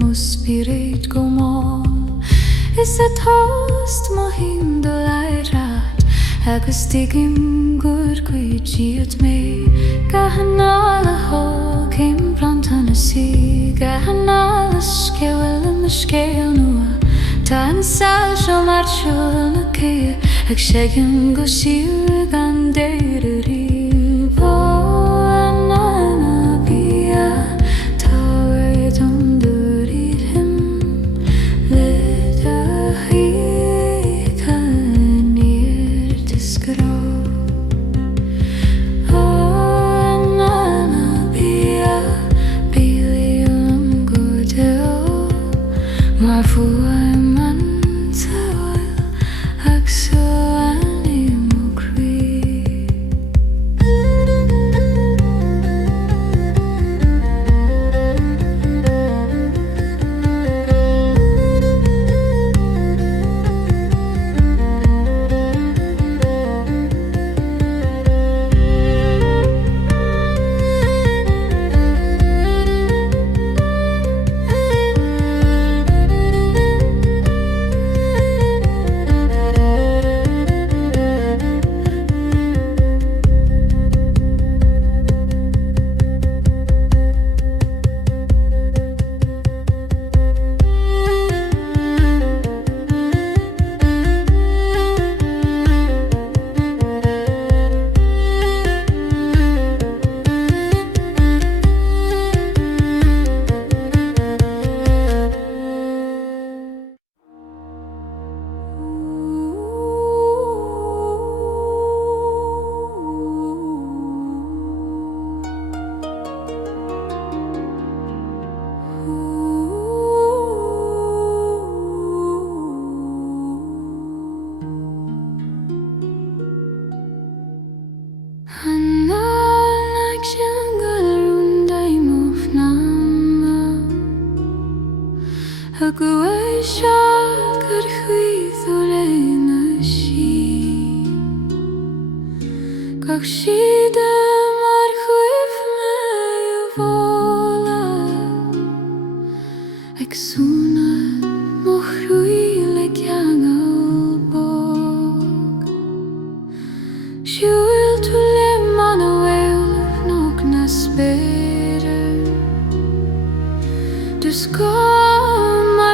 muspirate go more. Is a toast mohim the light rat. Agus digim good quid me. Gahanal a ho came prantan a sea. Gahanal a Ceol and the scale nua. Tan sal shall march on a key. Ag shaken go sheer gan dairy.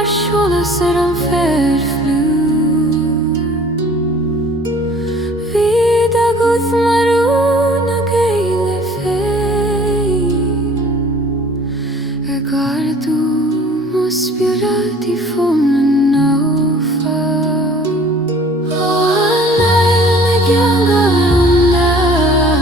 Sholas an fair flu. Vida guth maruna Gaelic guardu muspirati fomna naufa. Anáil gCeangal Rúnda Fnaocht.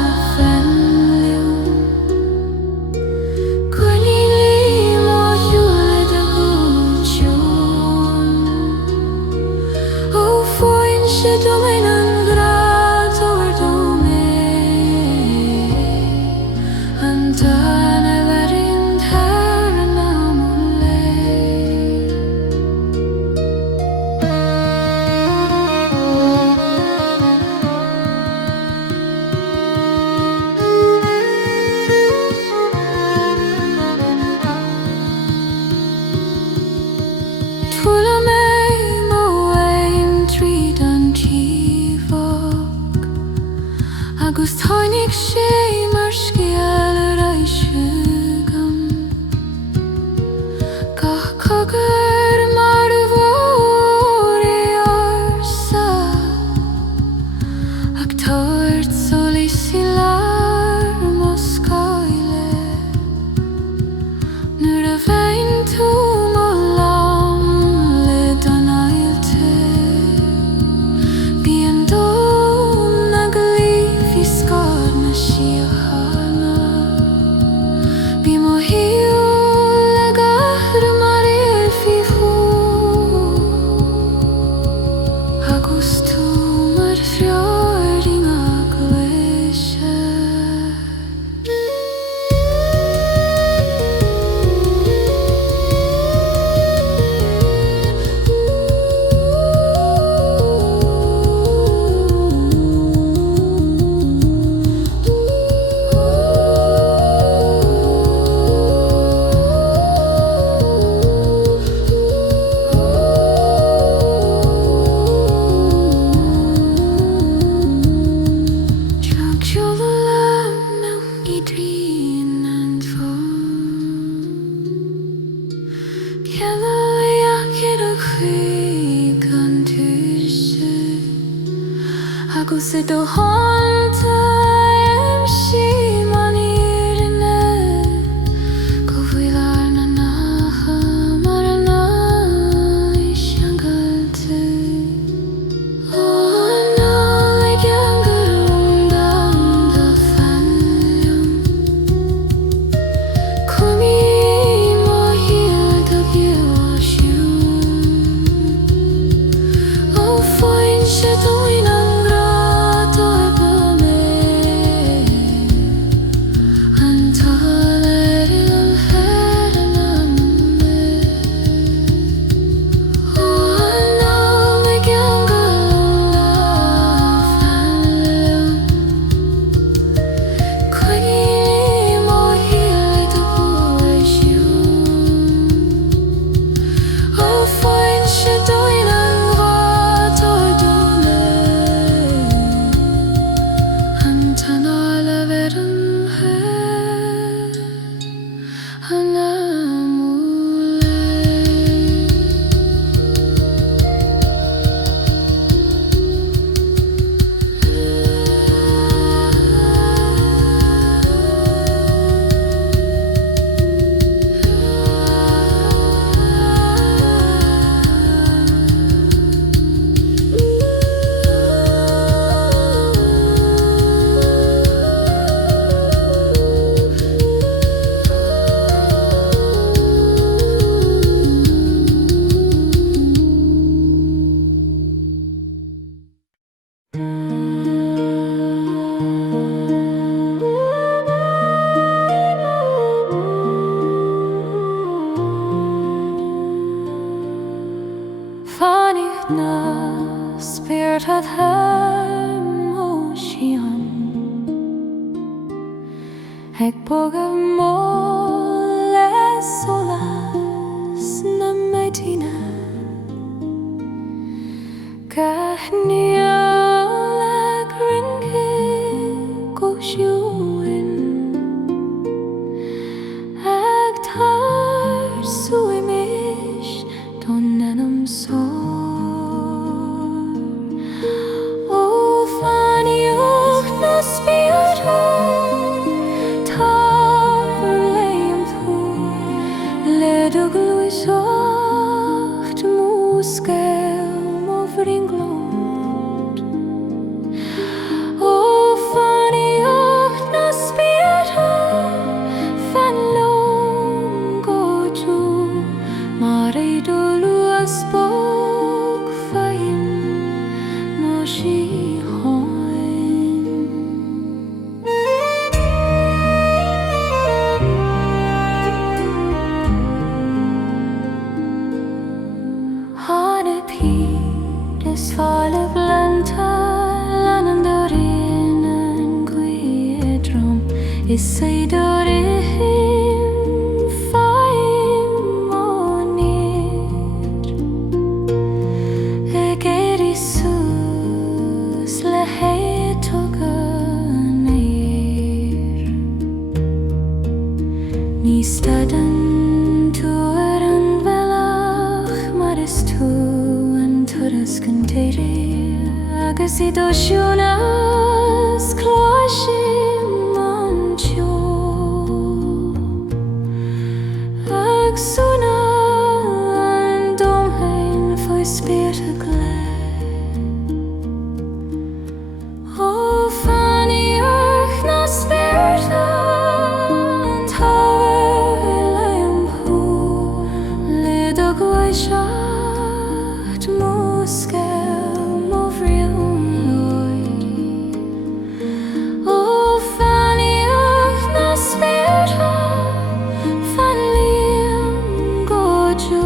lucid o hanta MC manirine Govilar na naha marana gCeangal tu O Anáil gCeangal Rúnda da faoi Cumi moher da bia sholáis O faoin sholáin an grata me An talar an her anam O Anáil gCeangal Cogí moher da bia sholáis O faoin sholáin an grata me An tanáil a bheith an her anam Fnaocht na Spartha tham o ciúin Ag bogam le sholas na Beatha Anáil ag rinne go ciúin Ag tar suaimhneas don anam O Fnaocht na Spartha tar leim thu le do gluisocht Ceol Moher O Fnaocht na Spartha fan long go to Mare dolu a spog faim no ciúin Hanna Pete is fall of Ralta Lanam dorin an gcuidrum Is say dorin faim monir Egeri sus le hetogan eir Ní stadan tu an velach mar is tu an turas cantéire agus I do sholas cloisim an teo Ag suna an domhain faoi Spartha O Fnaocht na Spartha tar leim thu le do gluisocht Ceol Moher O Fnaocht na Spartha fan leim go to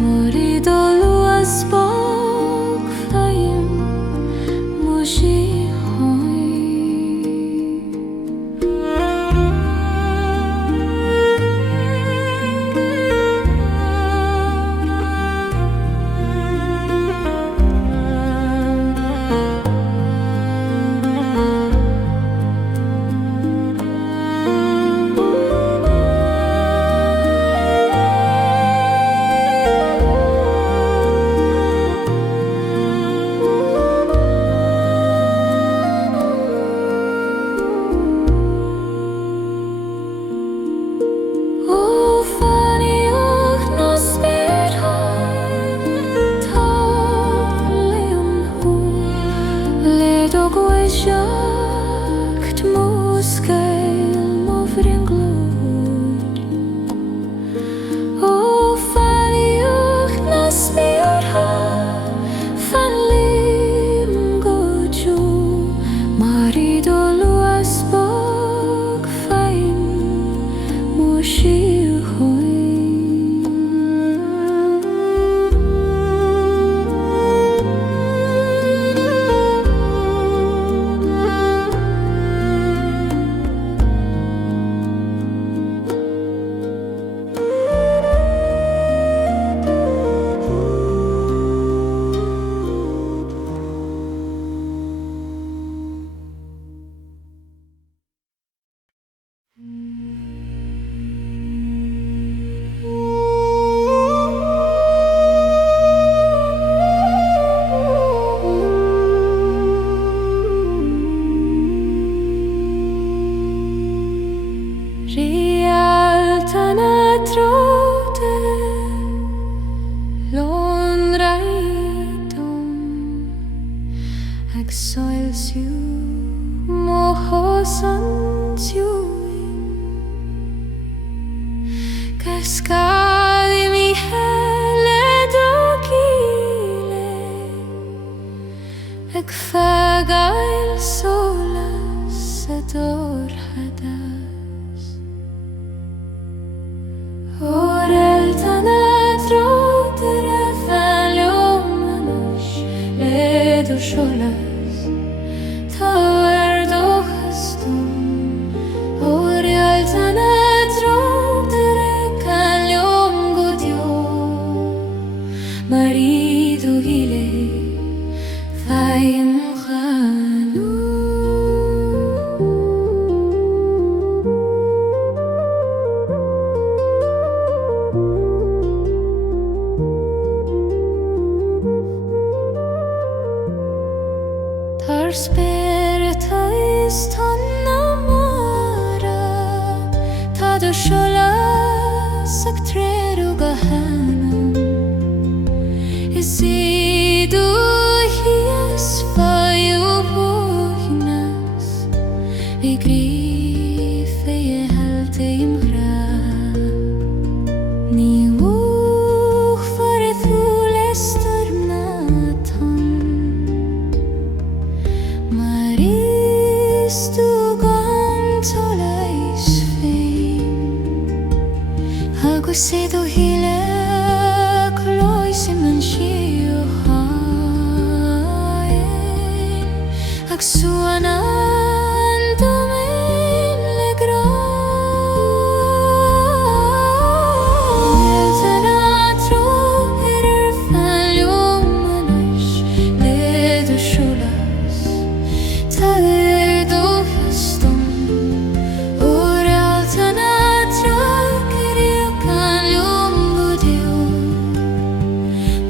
Mori dolu a spog sholas Tawar do chastum Orial tanatro Tere kalyom gudyo Marido gile Faim khanu Tar spirita is tanamara Tado sholas Aktreru gahanam Isidu hias faoi shoimhneas Vigri feie halte imra Ni wuch for thulestur natan Maristu gantolais fein Agus edo hile Clois iman shio hain Ag suanan domain legra Tanatro erer faljom manish Ledo sholas Tadedo hastum Oral tanatro Kerio kalyom gudyo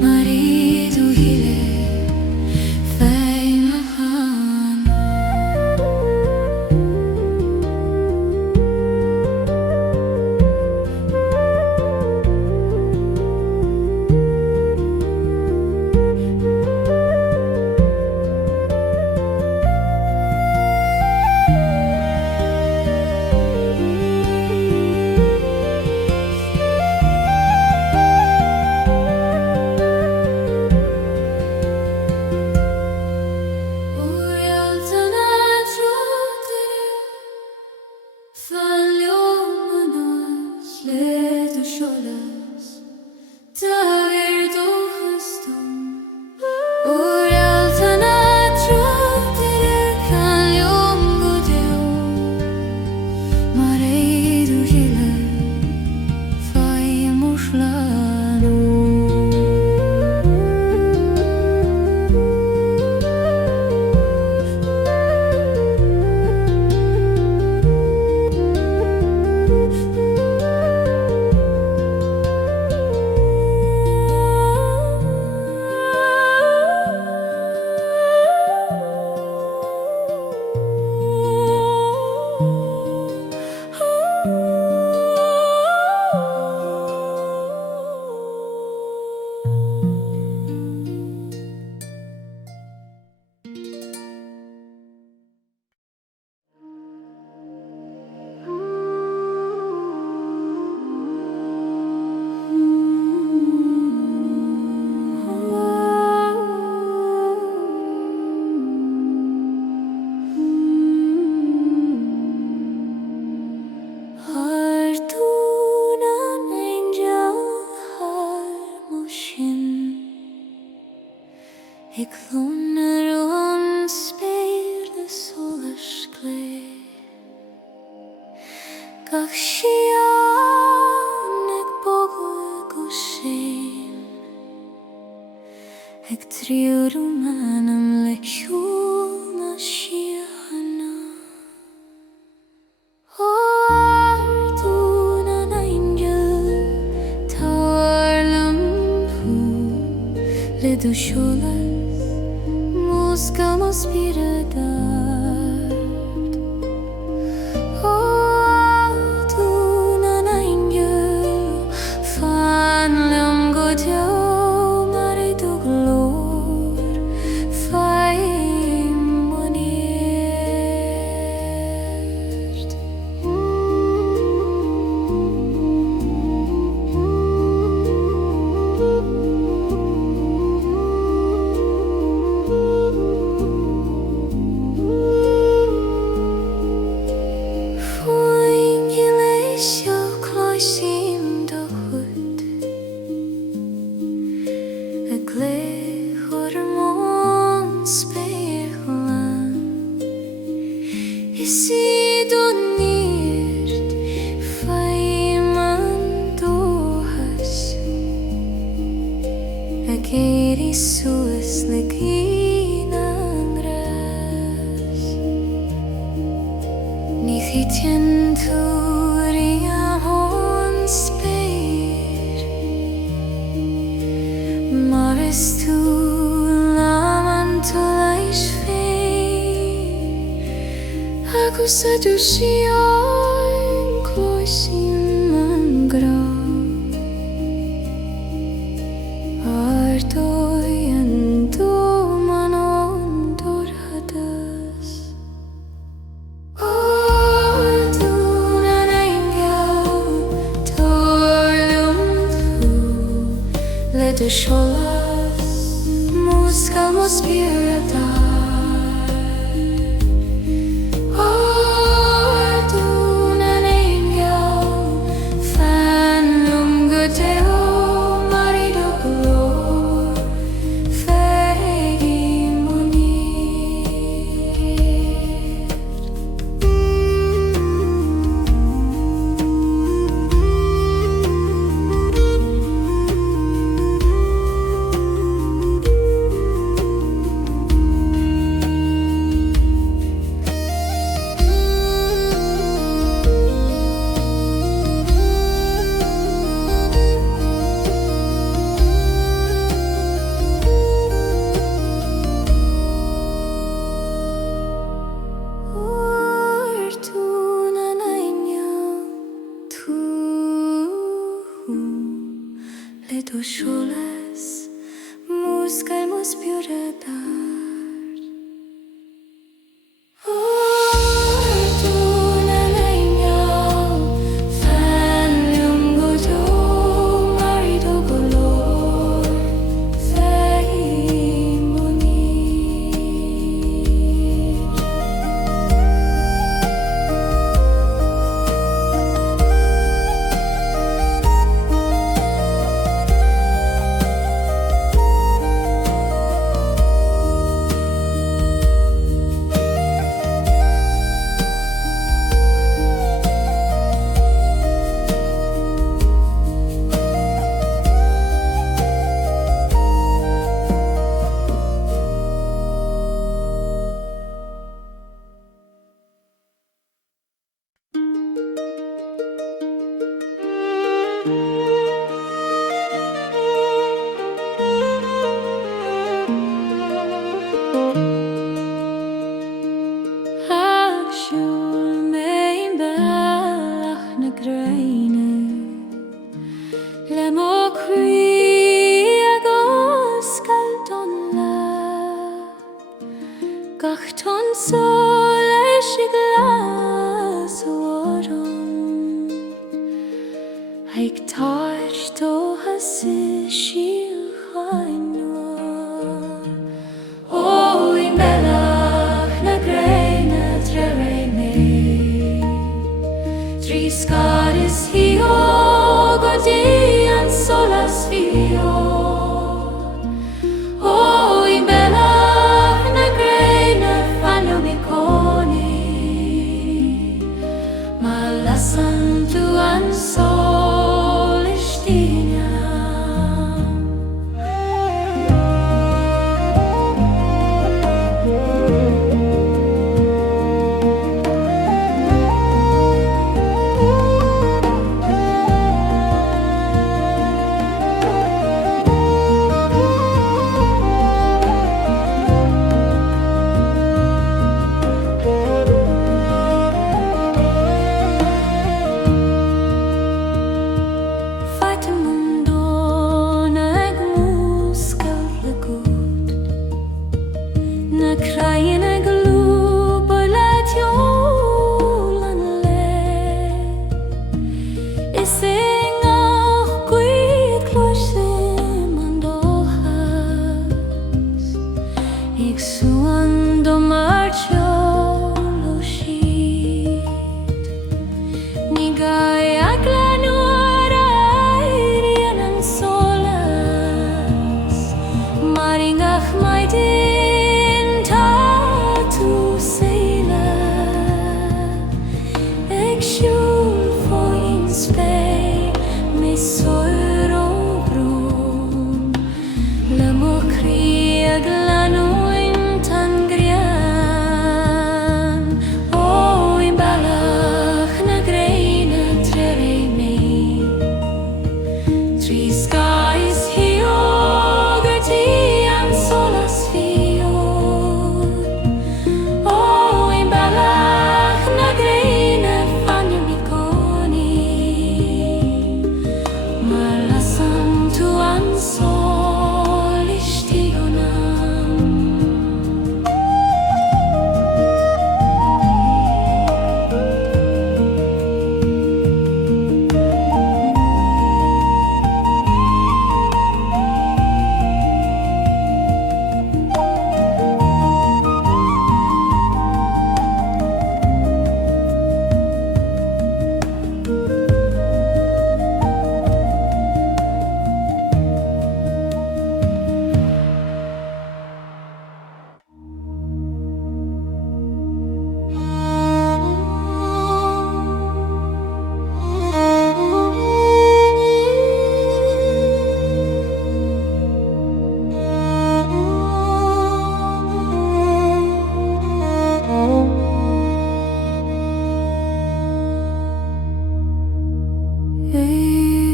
Marido hile Faim han triúrum anam le sholas siana. Ardún an angel tarlam hu le do sholas música mospirada. The sholas música mospirada. Ardún an angel fanlum gudeo marido glor faoi munir. Sholas música mospirada. Ardún an angel fanlum gudeo marido glor faoi munir.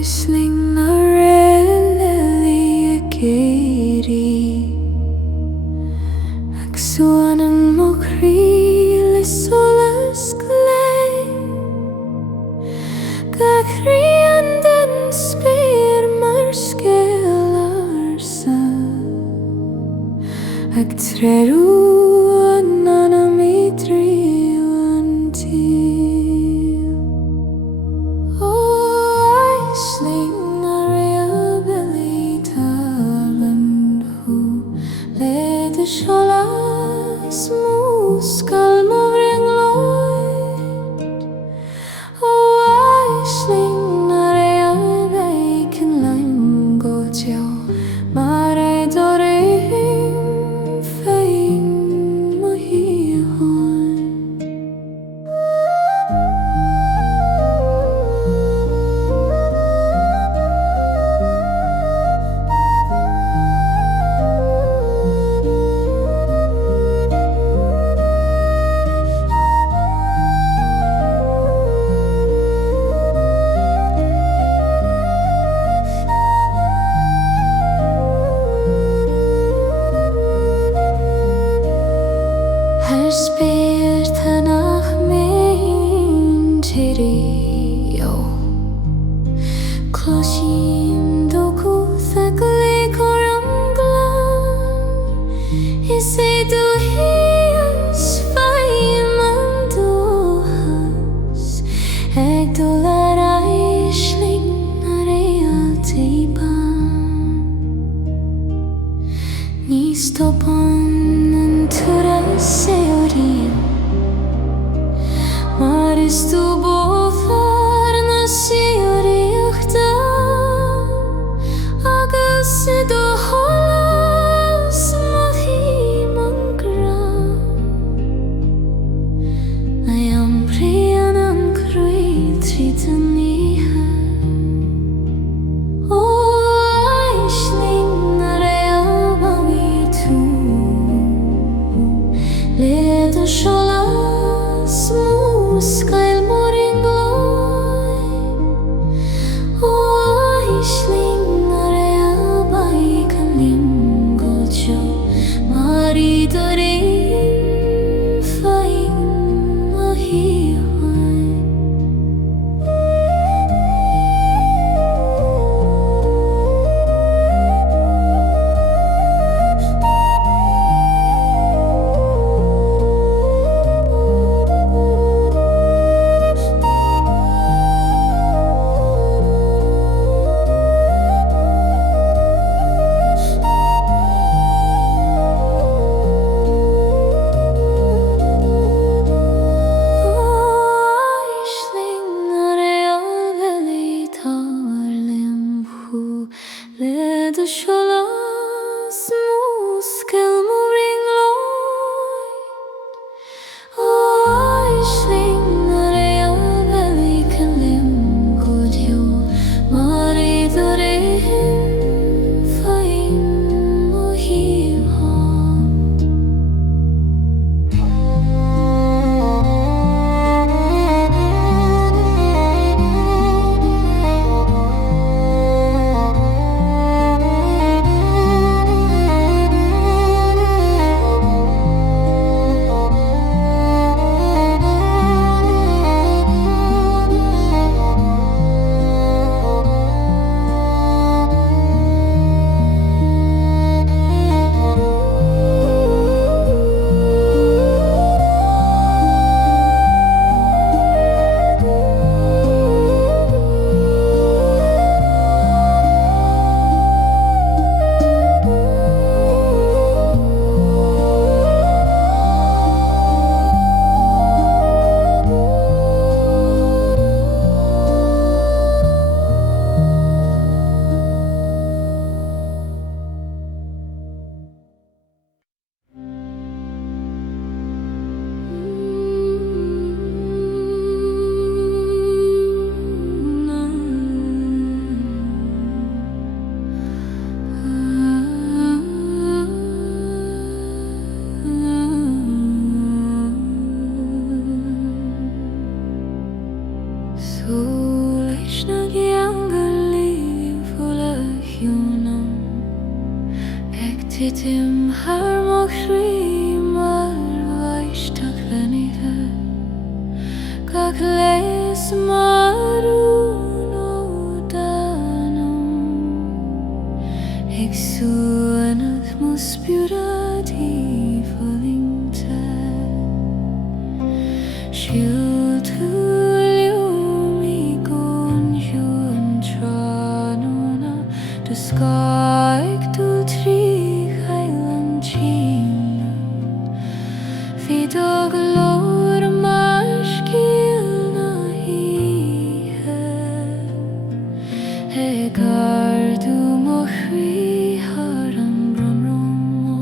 Sling na relili geri Aksuanan mo krili solas glei Gakrian den spyr mar skelarsa Ak treru anam I driwan til I sling a rehabilitalan who led the sholas muskal moving light I sling a awaken lango teo mare dorim faoi mohihan Spartha nach mein Ethereal Closhim doku thakle koranglan Ise du hias faim duhas Eg dolar aishling real tiban Ni stopan tura seorin Maris tu bofar na seoriachta Agus do holas mahi mangra I am prian an cruil tritanihan I sling na reabami tu Led the sholas muskal moring light I sling na reabai kalim gocho mari dorim faim mahihan Led the sholas muskal moving light I sling na reabeli kalim godyo mare dorim faim mohihan I Vidim har mochri mar vaishtag venithe Gach leis marun o danum Ik suanad muspurad I volinte Shield hulium I gonjuan tranuna Duskaig du tri heilan china Vidog lor marskil na ihe Hegar du mochri haran bramromo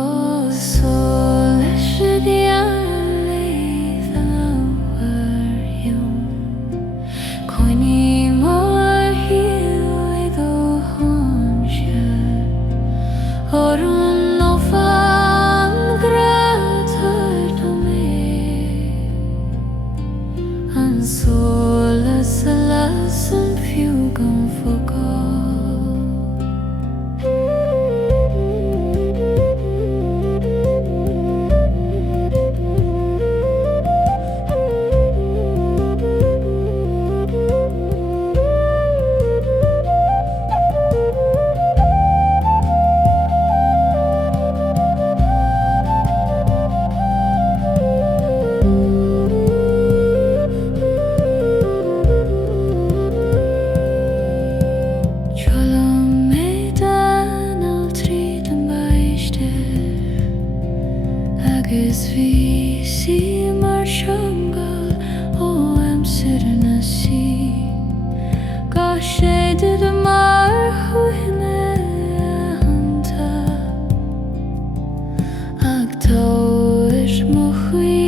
O sol eshedian leithan awarium Coini mor hil edo honsha Orun no fan gratar to me An solas alas an fugam focal Shalom Anil trídan baistir Agus vi si mar shangal O amsirna si Ga shedid mar huine hanta Ag to ish mochwi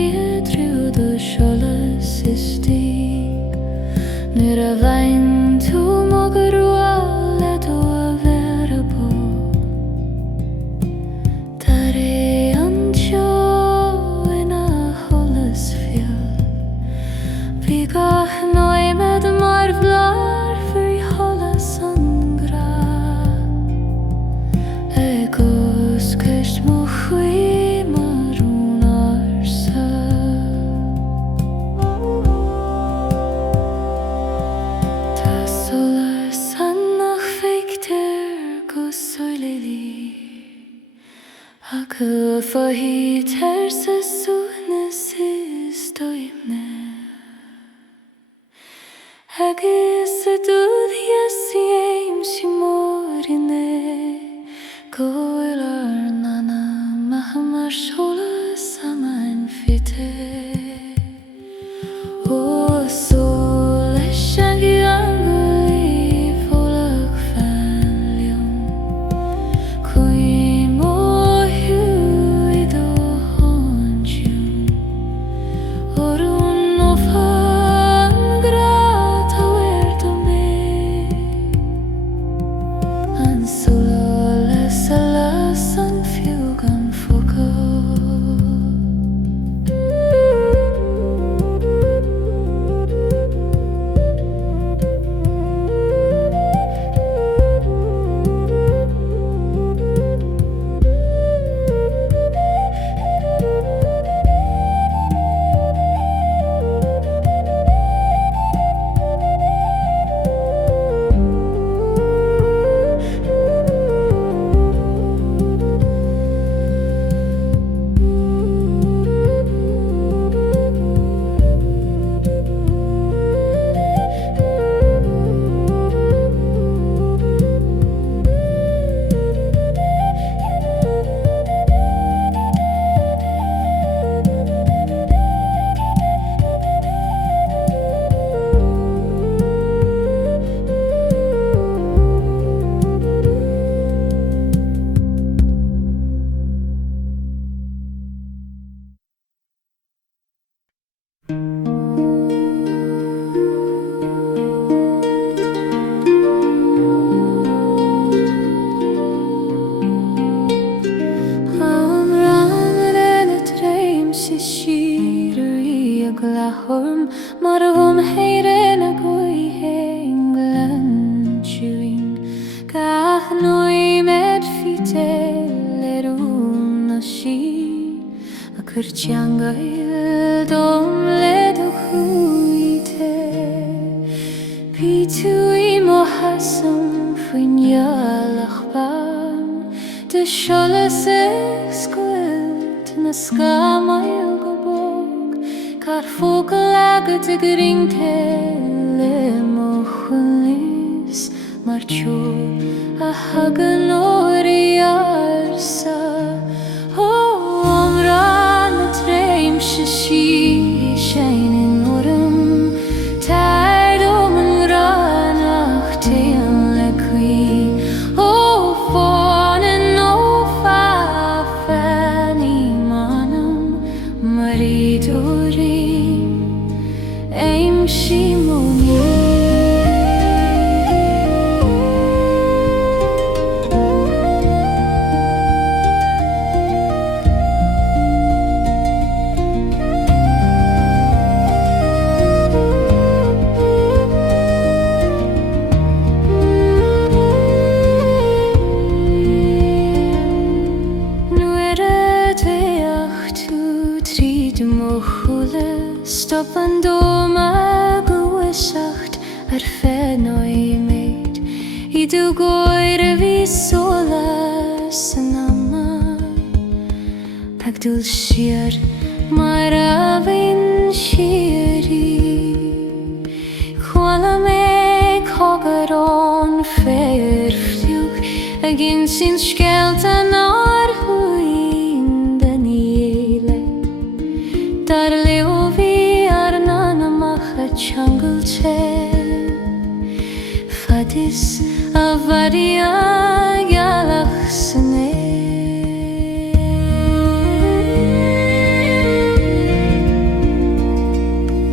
driu do sholas isti Nira vain tu mogarua leto averabo Tare ancho ina holas fiel Vigach noi med mar vlar för holas angra Egos kest mochwi marun arsa Ta solar sannach feikter go soileli Ac y faoi ters y suaimhneas is suaimhneas Agus y dŵdd Iesu eim si mor inne Gwyl ar nana mahamar sholas amain fite O sol gCeangal I volach fanlium Cui mohu I do honsium Orun no fan grata verdo me Pítúí mo hasam faoin ghealach ban de sholas scuilt na scamail go bog car focal agad a gringte le mo chulis mar tiúr a hagan óri arsa amra na treim se sí sheinin orm tired om an ranach tean le cui fón an fa fanny manam maridori aim shimoni Stop an doma gwysacht ar fenoi meid I du goir a vi solas an ama Ag dul siar mar a fin siari Chwala me cogar on fair fliwg Ag in sin skelt an ar huin den I eile Dar leo jungle chair Fadis avaria galach sene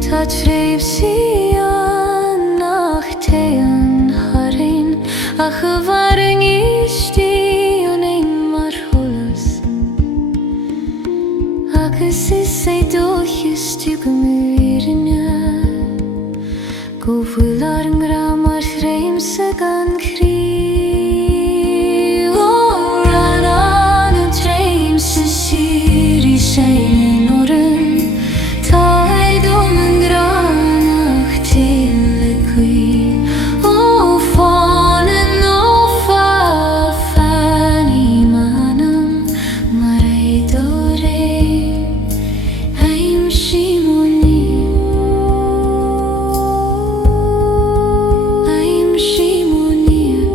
Ta treif si an nach tean harin Ach a varing isti an ein mar holas Agus is ei dochis tu gymurinia Go fwylar yn gram ar chreim sy gan cri O ran an y treim sy sir I sein oryn Taid om yn granach til y cwi O ffon yn fa fan I manam Mar eid o reim Aim shimoni Shimonia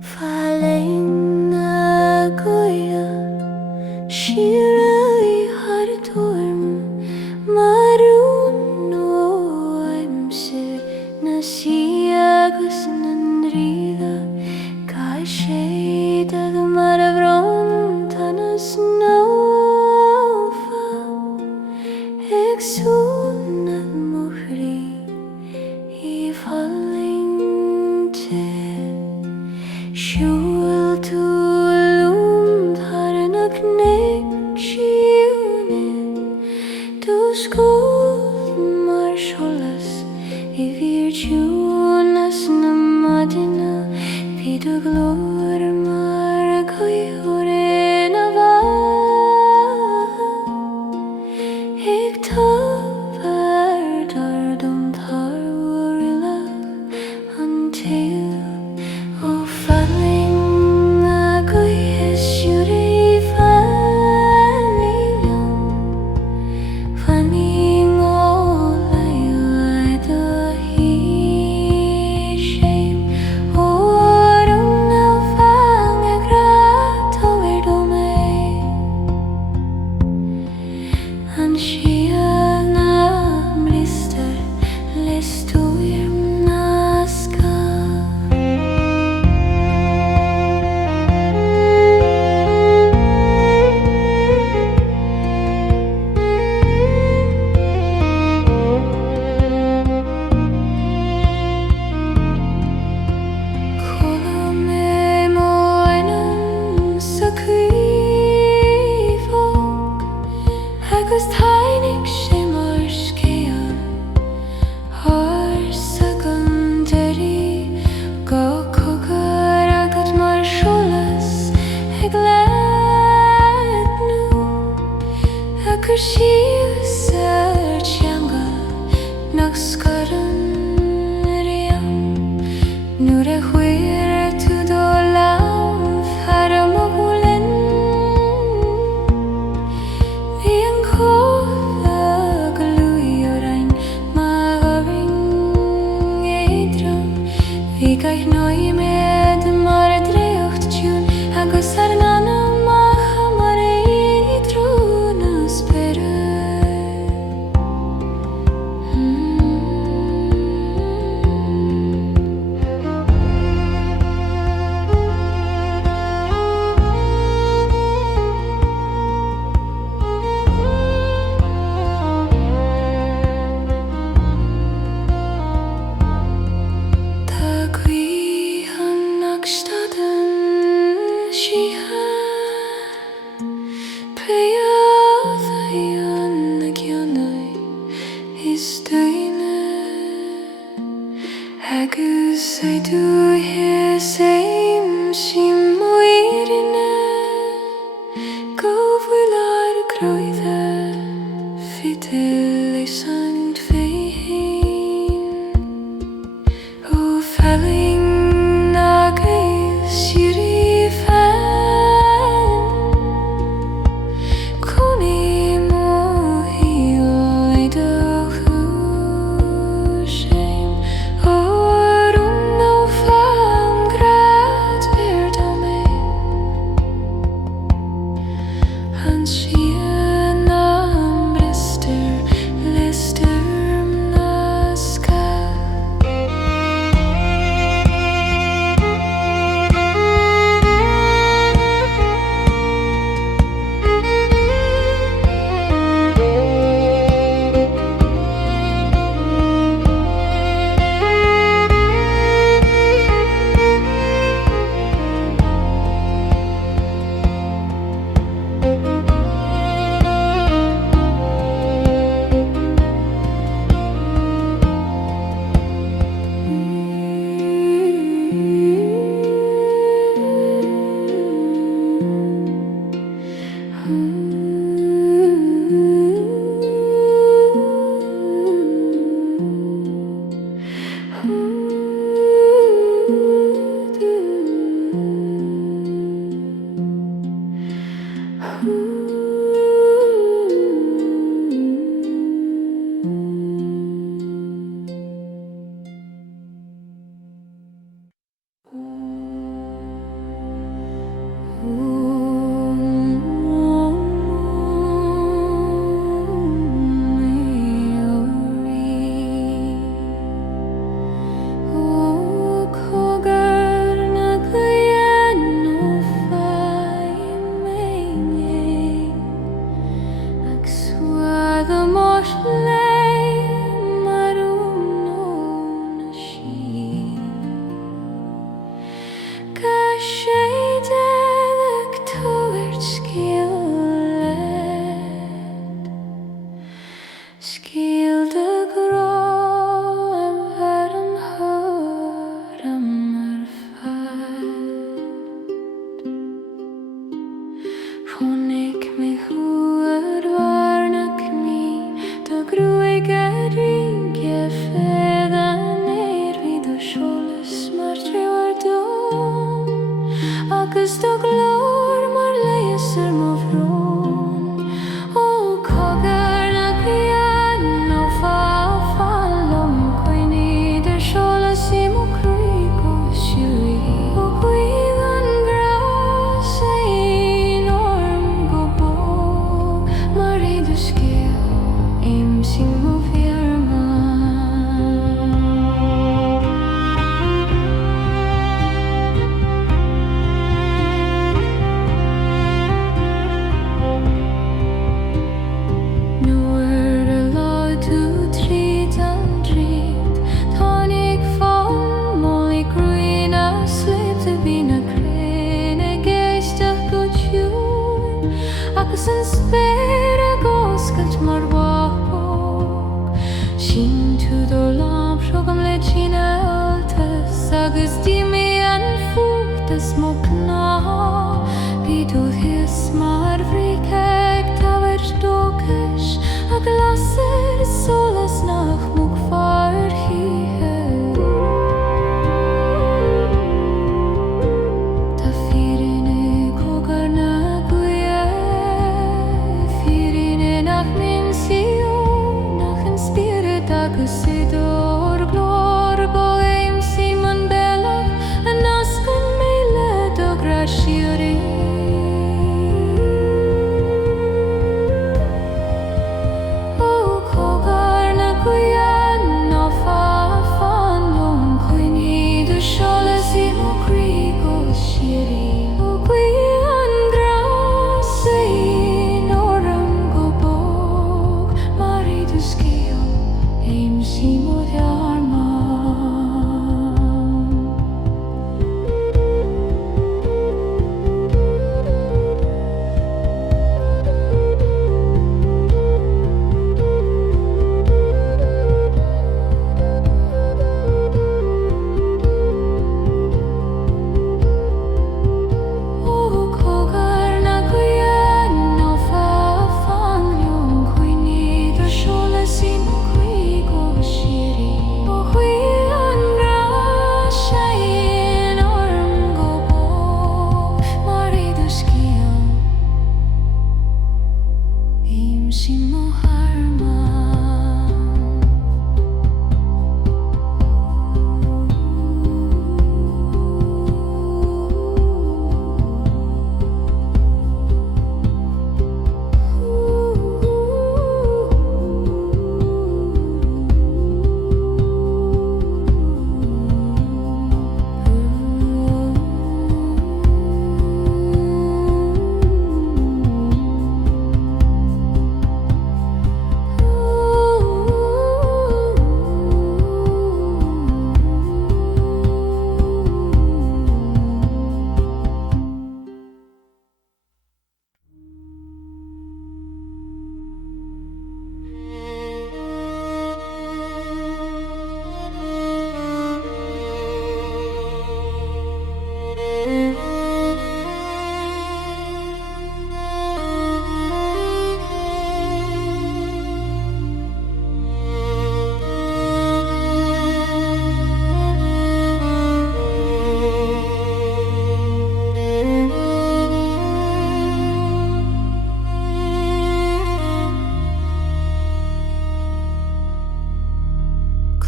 Falling na goya Shirai hartorm Marun no I'm sir Nasiagus nandrida Kai shade the maravron tanas nova Exun ad mohri I falling te Shoel to lum nek ciúin Du skuld mar sholas I virtunas na madina Pidu glor mar goiure na va Ik tavar dardum tar urila until O falling na goies yuri fanning all I the he shame or now fang a grat over dome and she na blister lestuir naska Agus tainig shimmer Ceol Har secondary Go cogar agat mar sholas Eg lednu Agur shius gCeangal Nach skaran riam Nure huir tu do lav Haram o hulen Vian kola gluiorain Magaring eidram Vigaich noi med mar dreocht ciúin Agus arnana macha mar eidruna spere Ta gwi hannak staden shiha Peya vayan gyanai istuyne Agus I do his same shimoirine Go vular groide Fitil sang fein O felling na gael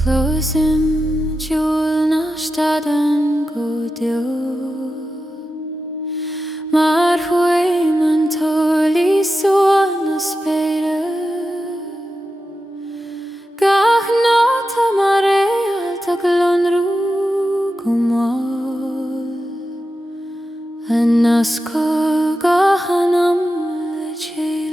Closing ciúin na stadan go dio Mar faoi man tolí suan na spéire Gach náta mar alta glonrú go máil An nasca gach anam le chéile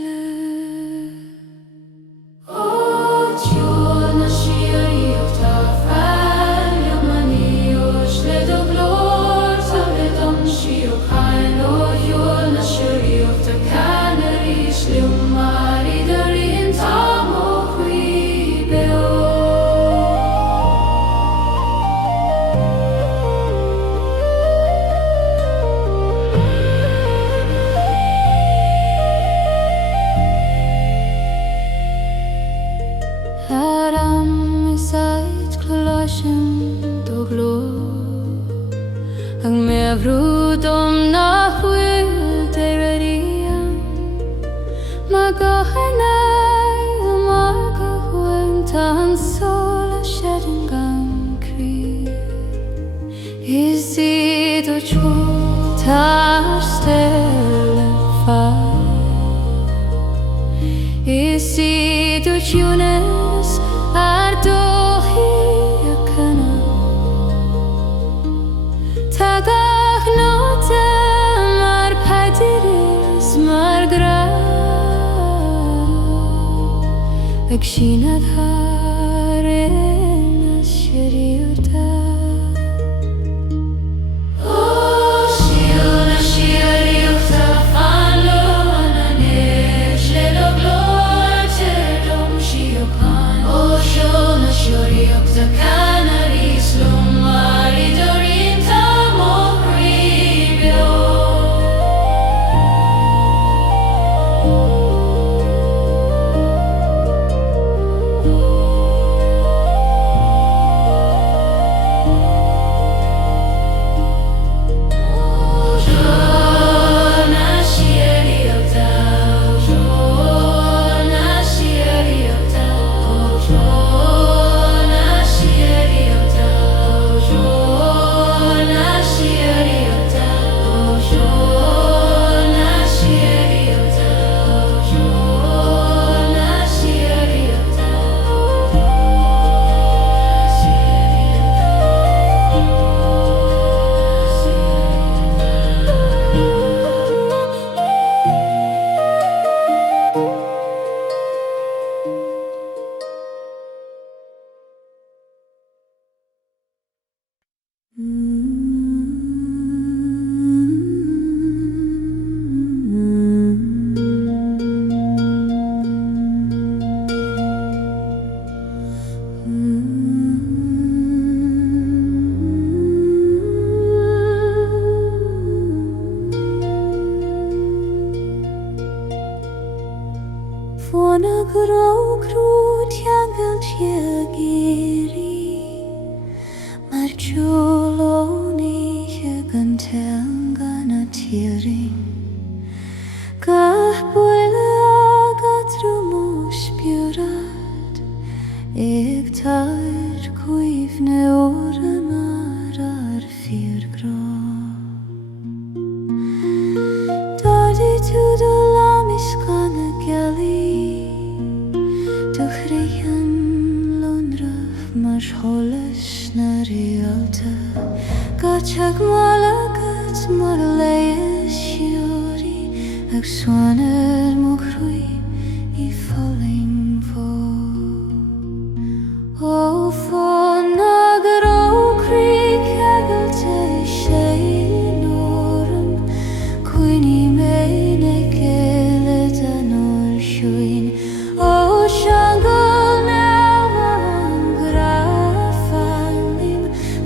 ag me brúdom nach bhfuil deireadíam má go Anáil má go bhain tá an sola siad an gan crí is iad ó trú tá still an faoi is iad ó ciúin ar dóthaí a canam tá gach nóta mar paidir is mar gra ag sianad thar in a siríochta ó Ceol na siríochta fan luan Anil le do glór tir dom siocán ó Ceol na siríochta canarí slum mar I dorín tá mothraí beo sholas na Ralta Gachag malagat mar leis siúri ag swanar mo chrui I falling fó ó fána garó crí ceagalte sé nóram cuoine mé na céile an or shoin ó seangal now an grafalim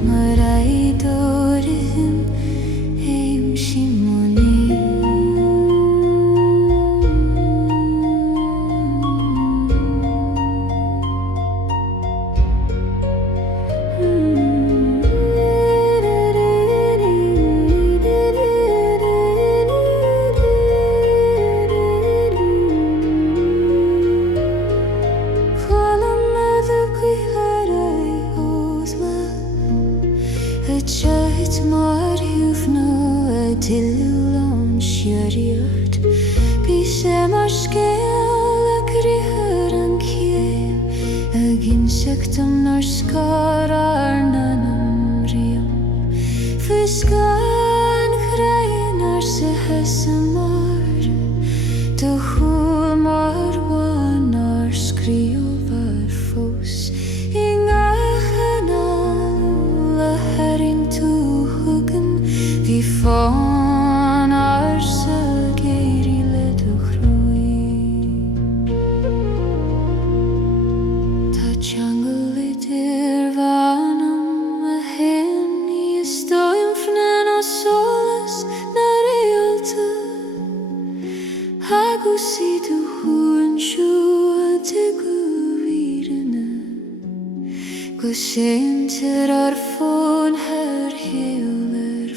mar aidorim aim simoni Cheit mar hiúfna a tiúlán siaríocht Bhí sé mar scéal a grithar an céim ag insectum nar scar ar nanam riam Fuscan chrain ar sa hesamar do chúl mar wan ar scrío var fós Herring tú hugan Bhí fáin ar sa géirí le do chrúi Tá teangal I dir bhanam a hen níos dóim Fnaocht sholas na Ralta agus iad huan siú a tigu vírinna go séintir ar fón her heol ar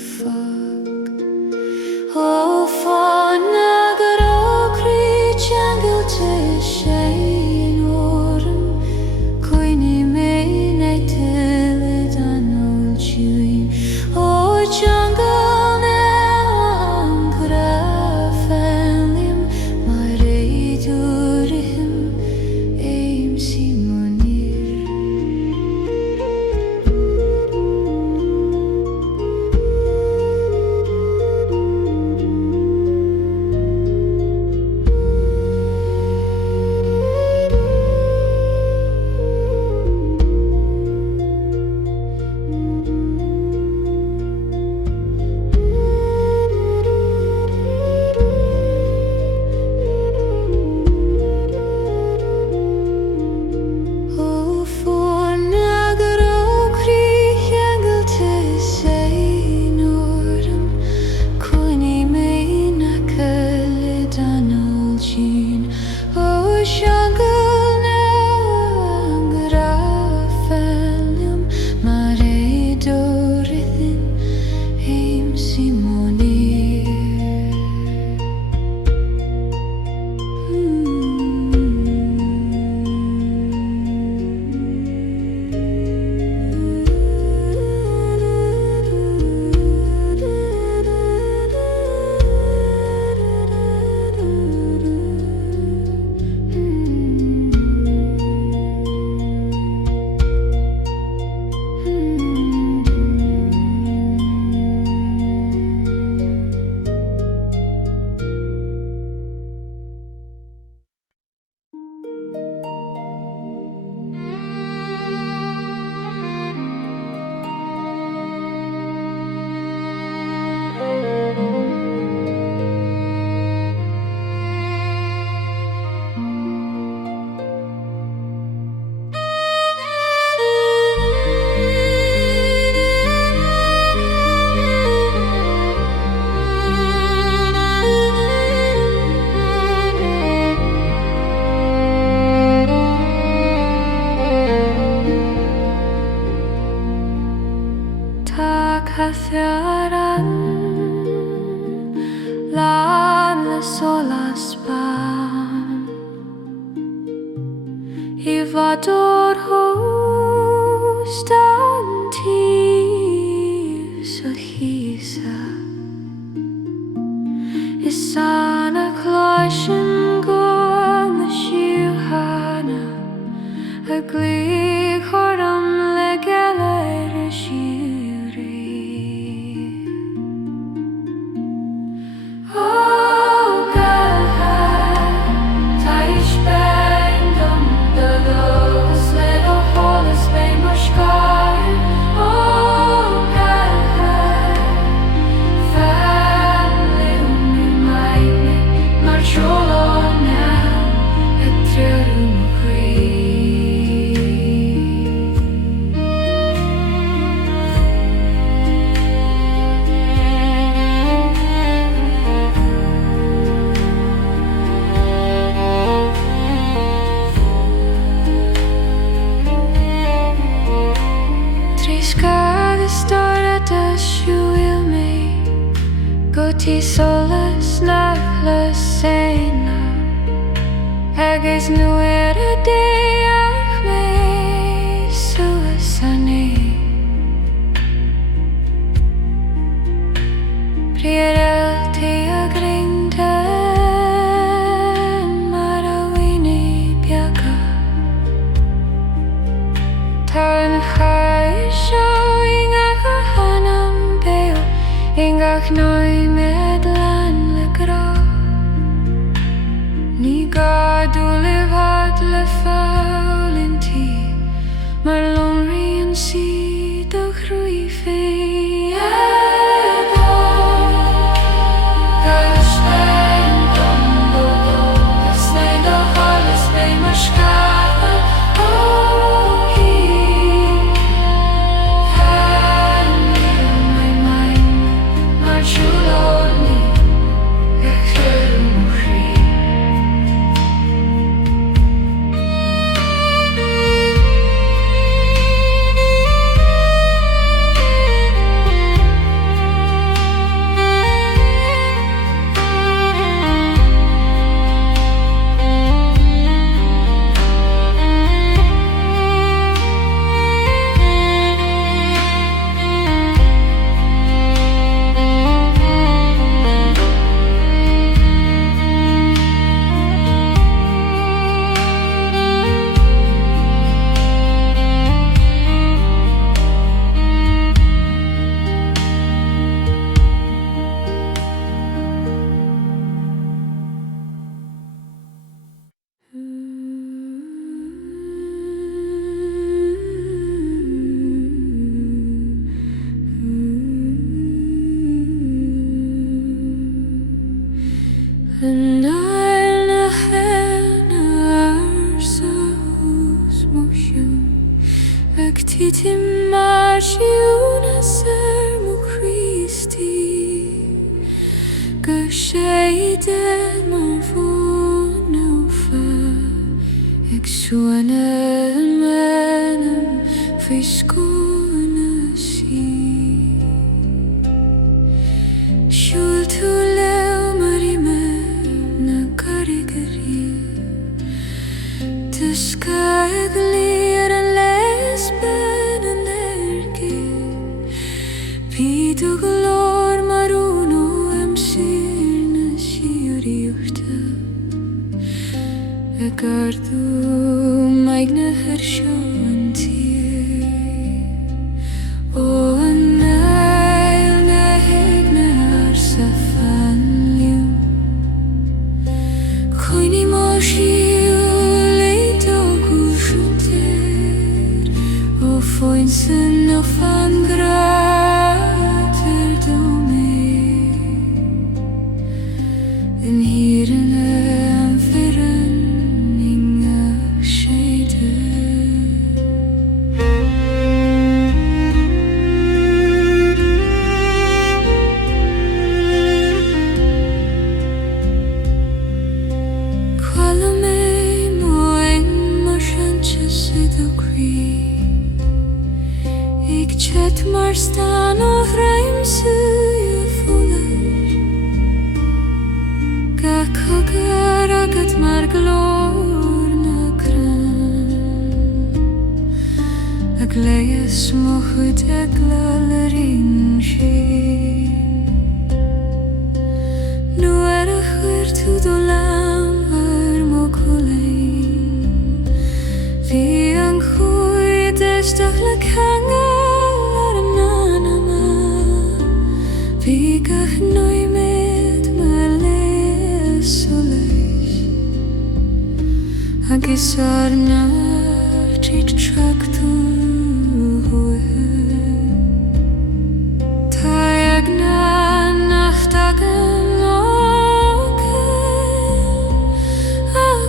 sin go na siúhanna a glí chóram le gealaí siúrí. Oh, God, táis bendum do los le do sholas be mar scar. Oh, God, family mi maine mar sholas Ethereal Goti solas nachlas sena Agus nuer a deach me suasani Priarel te a grinda Marawini biaka Tarn chai showing a anam beo Ingach noi medlan le gra Ni gadw levad le faulinti Mar lonri yn sydd o chrwyfi Ebo Gael spen gombo Ysneud o cholas be mar sgaffa O hi Hanil mai mai Mar siwloni Echel mwchri Anáil na hena arsa hús moisiún Ag titim mar ciúin mo Christi Go sé dead mar fón ó fa Ag suaimhneas anam faoi scóna sí Siúil tú leo marí me na garigari Tuska ag lír an lesben an erge Pídu glór marúnó sir na siúríochta Ag ardú maig na hirsio an tír O Anáil na hegna arsa fanliú Coinní má siúil é dógú siútéir O foin san ó fan grátar dó mé An híranna an firan ingach séide Qualla mé mo eng mar siantse sydd o grí Ig chet mar stan o hraimsú i fúlar Ga cogar agad mar glór na gran Ag leias mo chud eglal ar un sin Nu ar a chuir tú do lan Stach le gCeangal anam Bhí gachnoimid me solis agus arna trid tractu Tá ag na nachtagan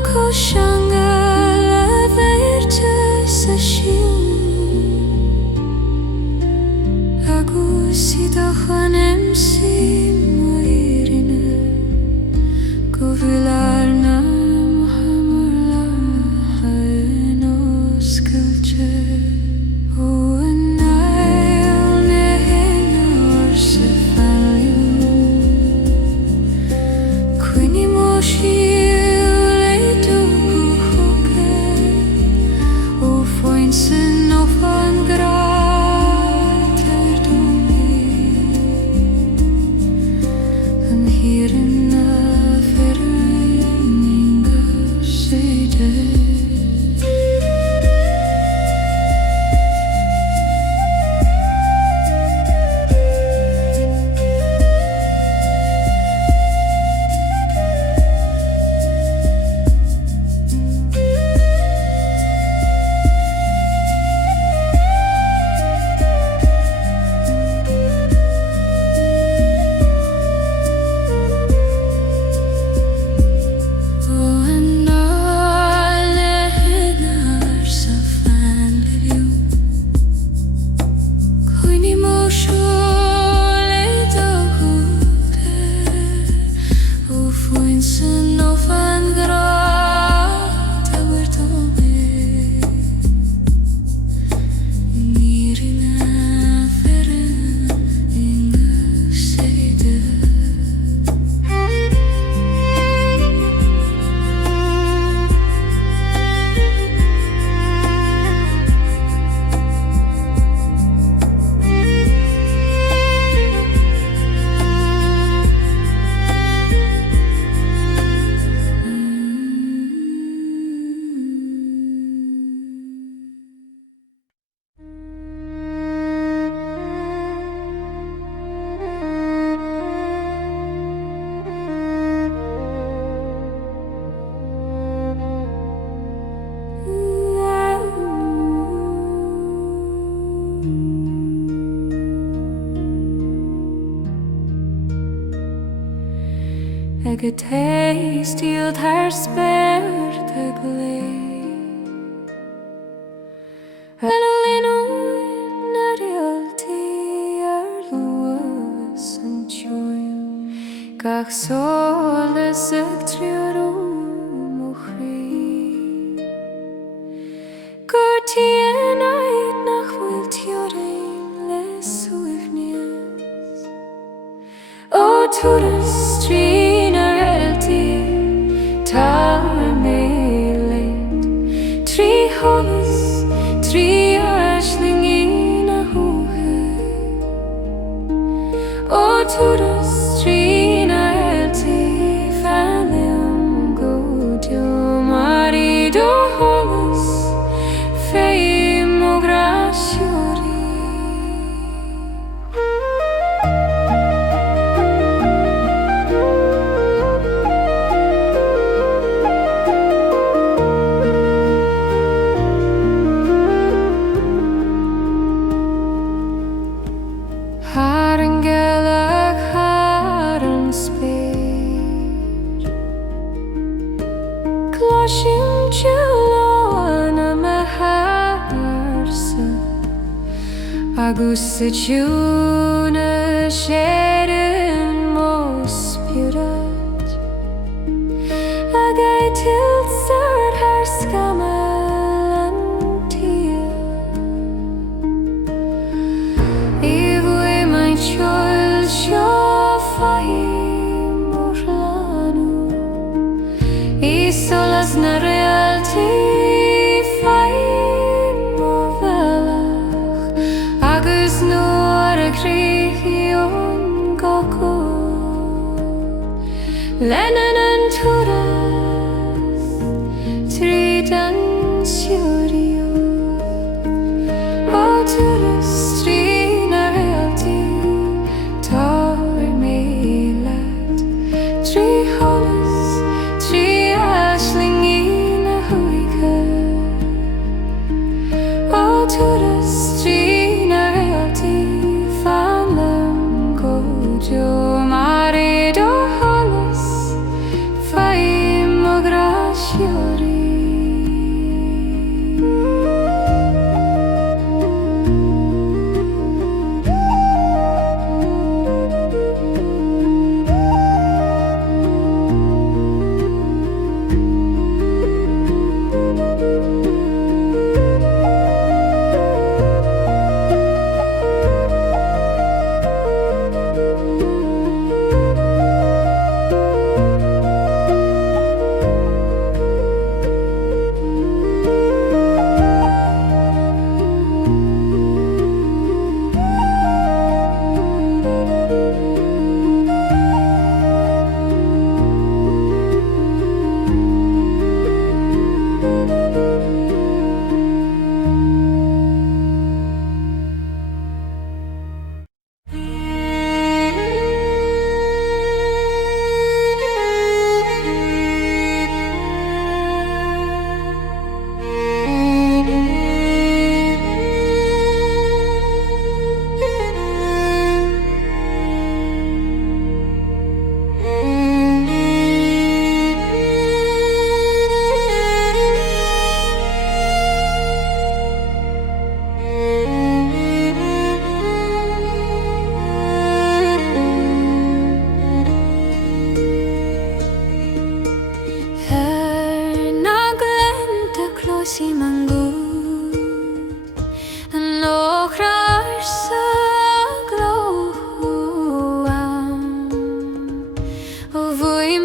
gCeangal a bheirte sa ciúin agus iad a chanim si moirine go bhfuil arnam hamar leithin oscailte ó Anáil na héineoir sa faoi Cuine mo siúil é dúgu chucé ó foin san ó fan grát ar dúmi an hírin na ferin inga séide Ag a taste iad thar Spartha glé Anil na realty ar luas an ciúin gach sholas ag triarú mo chrí Gur tían aid nach bhfuil teorainn le suaimhneas ó turas trí Trí sholas, trí aisling na húthe ó turas trí na eltí fannim go deo mar iad ó sholas faoi mo graisiúrí agus sa ciúin a séireann mo spiúrat ag é tiltsar thar scamal an tíal I bhuaigh mein seoil seo faoi mór leanú I solas na realty faoi mo bhealach agus nuair a chríochn gacu lenan an túras tríd an siúriú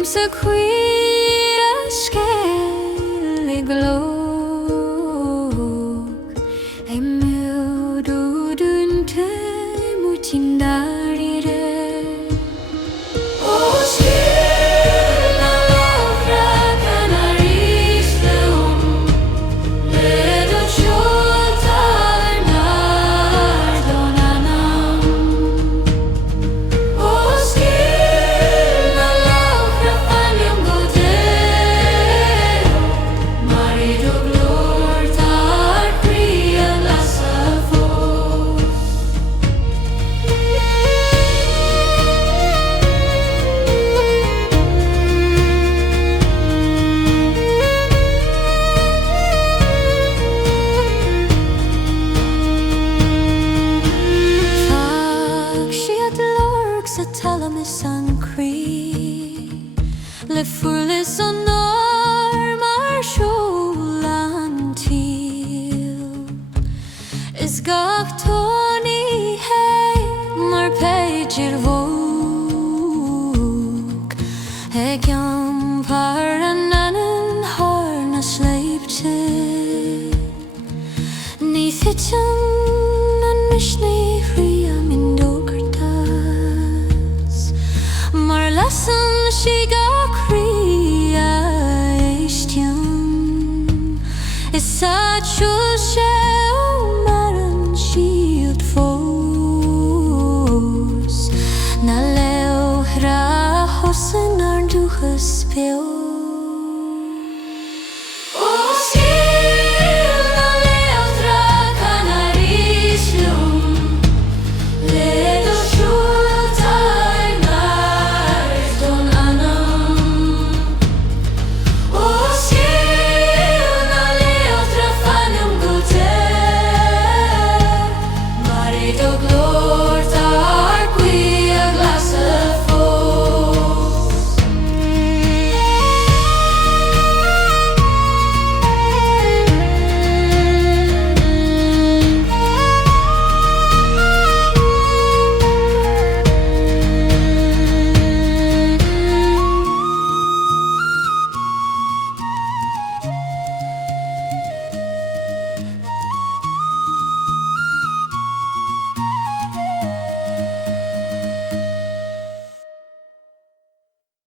sa cuir a scéal I glóg é miúdú dúnta mutin darire ó scéal na láithre gan a rís leom le do seoltar nar don anam ó scéal na láithre faniam go déil mar iad ó glór tar críal las a fós Fag siad lorg sa talamis an crí le fuarlas an ár mar seol an tíl Is gach tóní hé mar péidir bhóg ag par an anam thar na sleibte Ní fitim an misné riam in dógartas Mar lasan si gach rí a éisteann Is sad siúl sé